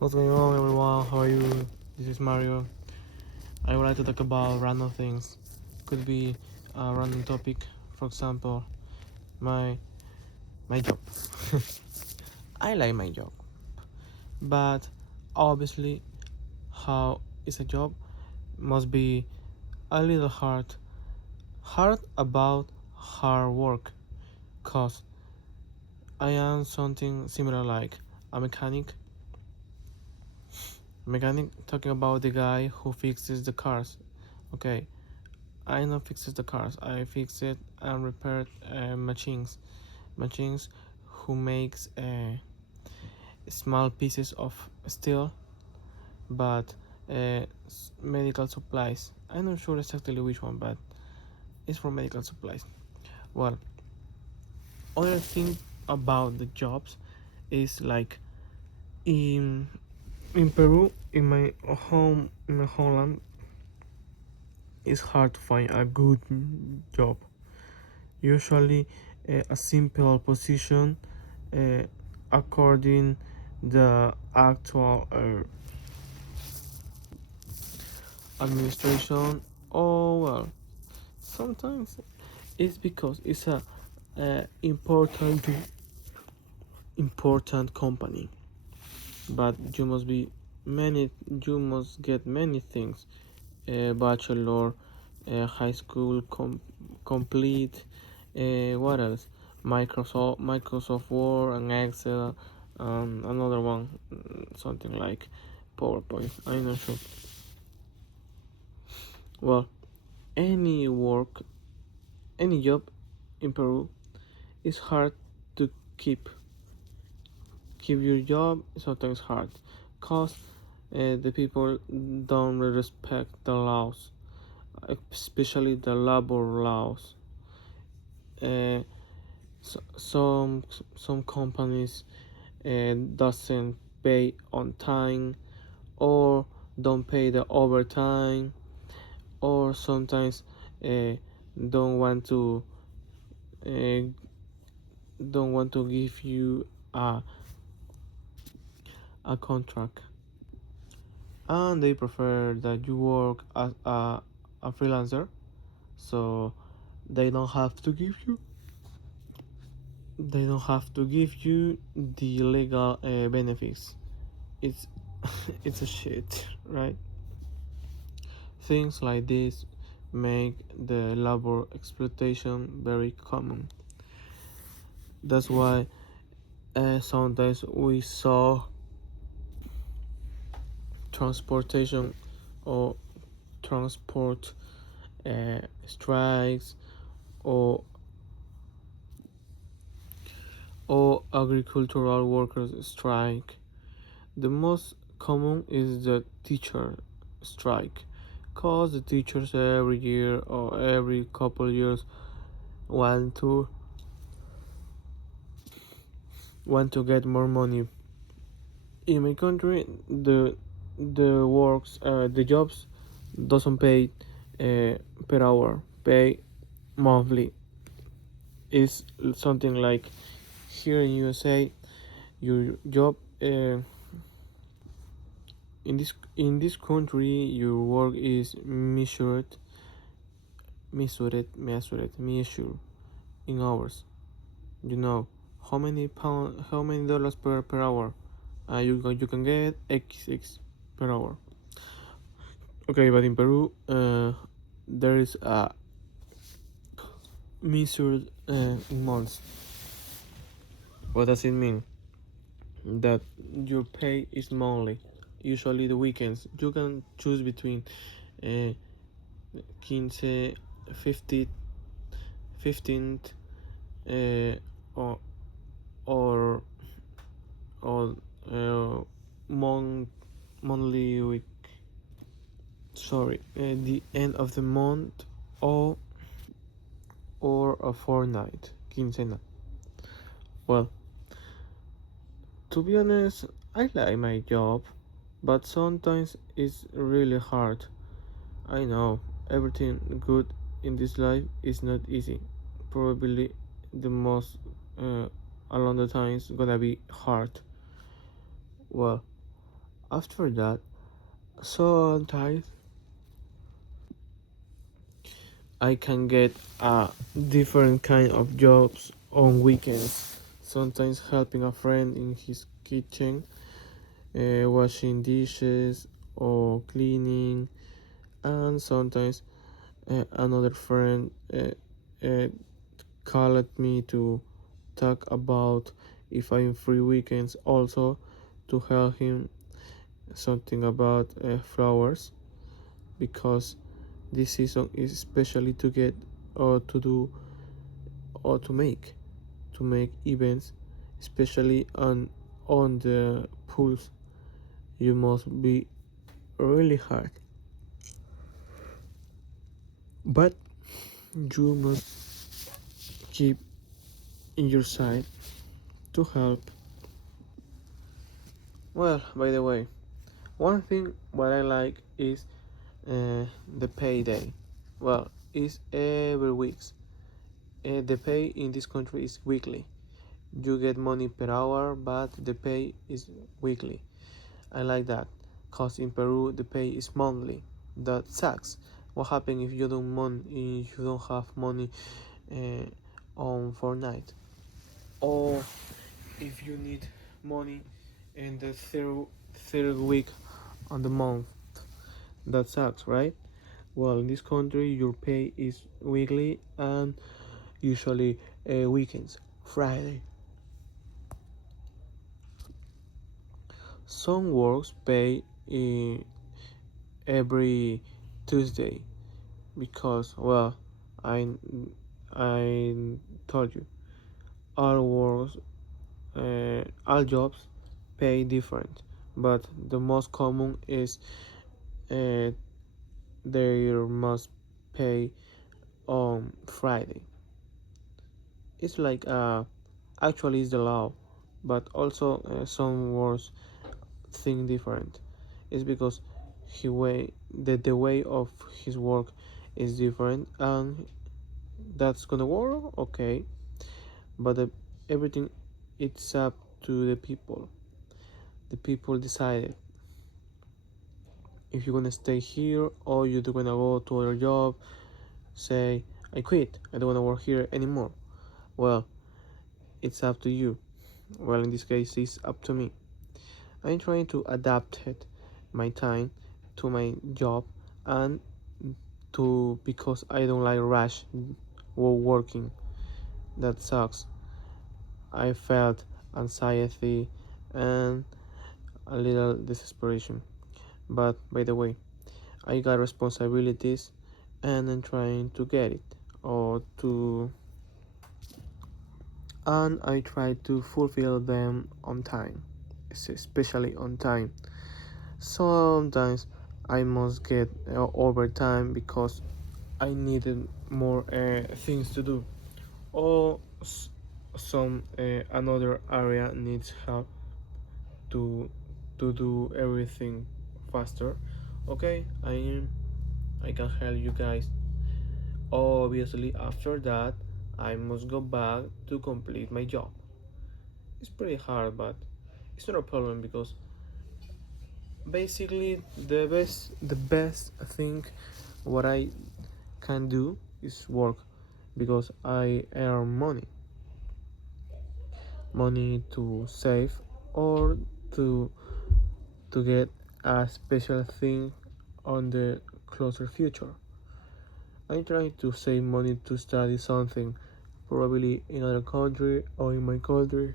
What's going on, everyone? How are you? This is Mario. I would like to talk about random things. Could be a random topic, for example, my my job. I like my job, but obviously, how is a job must be a little hard. Hard about hard work, cause I am something similar like a mechanic. Mechanic talking about the guy who fixes the cars. Okay, I not fixes the cars. I fix it and repair machines who makes small pieces of steel, but medical supplies. I'm not sure exactly which one, but it's for medical supplies. Well, other thing about the jobs is like in in Peru, in my homeland, it's hard to find a good job. Usually, a simple position uh, according the actual administration. Oh well, sometimes it's because it's a important company, but you must get many things: bachelor, high school complete. What else? Microsoft Word and Excel, another one, something like PowerPoint. I'm not sure. Well, any work, any job in Peru is hard to keep. Keep your job sometimes hard, cause the people don't respect the laws, especially the labor laws. Uh, some companies doesn't pay on time or don't pay the overtime or sometimes uh, don't want to uh, don't want to give you a contract, and they prefer that you work as a freelancer, so they don't have to give you the legal benefits. It's it's a shit, right? Things like this make the labor exploitation very common. That's why sometimes we saw transportation or transport strikes or agricultural workers strike. The most common is the teacher strike, cause the teachers every year or every couple years want to get more money. In my country, the jobs doesn't pay per hour, pay monthly. Is something like here in USA, your job in this country, your work is measured in hours. You know how many dollars per hour. You can get X per hour. Okay, but in Peru, there is a measured in months. What does it mean? That your pay is monthly. Usually the weekends. You can choose between uh, 15, 50, 15th, or or or month monthly week. Sorry, the end of the month or a fortnight, quincena. Well, to be honest, I like my job, but sometimes it's really hard. I know everything good in this life is not easy. Probably the most along the times gonna be hard. Well, After that, sometimes I can get a different kind of jobs on weekends. Sometimes helping a friend in his kitchen, washing dishes or cleaning, and sometimes another friend uh, called me to talk about if I'm free weekends also to help him something about flowers because this season is especially to get or to do or to make events, especially on the pools. You must be really hard, but you must keep in your side to help. Well, by the way, one thing what I like is the payday. Well, it's every week. The pay in this country is weekly. You get money per hour, but the pay is weekly. I like that, cause in Peru the pay is monthly. That sucks. What happens if you don't have money uh, on Fortnite, or if you need money in the third week on the month? That sucks, right? Well, in this country, your pay is weekly and usually weekends, Friday. Some works pay every Tuesday because, well, I I told you, all works, all jobs pay different, but the most common is uh, they must pay on Friday. It's like actually it's the law, but also some works think different. It's because the way of his work is different, and that's gonna work, okay. But everything it's up to the people. The people decided if you're gonna stay here or you're gonna go to other job. Say I quit. I don't wanna work here anymore. Well, it's up to you. Well, in this case, it's up to me. I'm trying to adapt it, my time to my job and to because I don't like rush while working. That sucks. I felt anxiety and a little desperation. But by the way, I got responsibilities and I'm trying to get it or to and I try to fulfill them on time, especially on time. Sometimes I must get overtime because I needed more things to do, or some another area needs help to do everything faster. Okay, I can help you guys. Obviously, after that, I must go back to complete my job. It's pretty hard, but it's not a problem because basically the best thing what I can do is work because I earn money to save or to get a special thing on the closer future. I'm trying to save money to study something, probably in another country or in my country.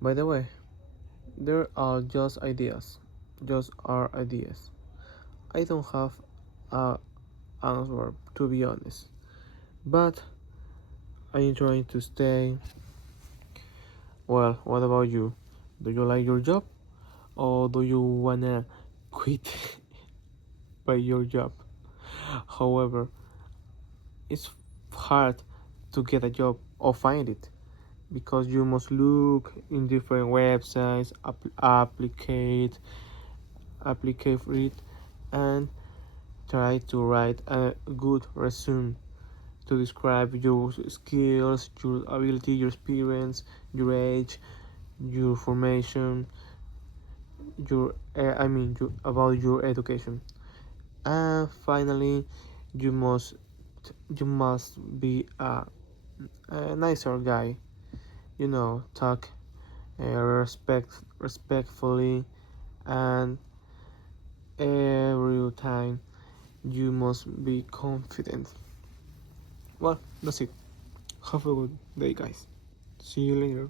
By the way, there are just are ideas. I don't have a answer to be honest, but I'm trying to stay. Well, what about you? Do you like your job or do you wanna quit by your job? However, it's hard to get a job or find it because you must look in different websites, applicate for it, and try to write a good resume to describe your skills, your ability, your experience, your age, your formation, about your education. And finally, you must you must be a nicer guy. Talk respectfully, and every time you must be confident. Well, that's it. Have a good day, guys. See you later.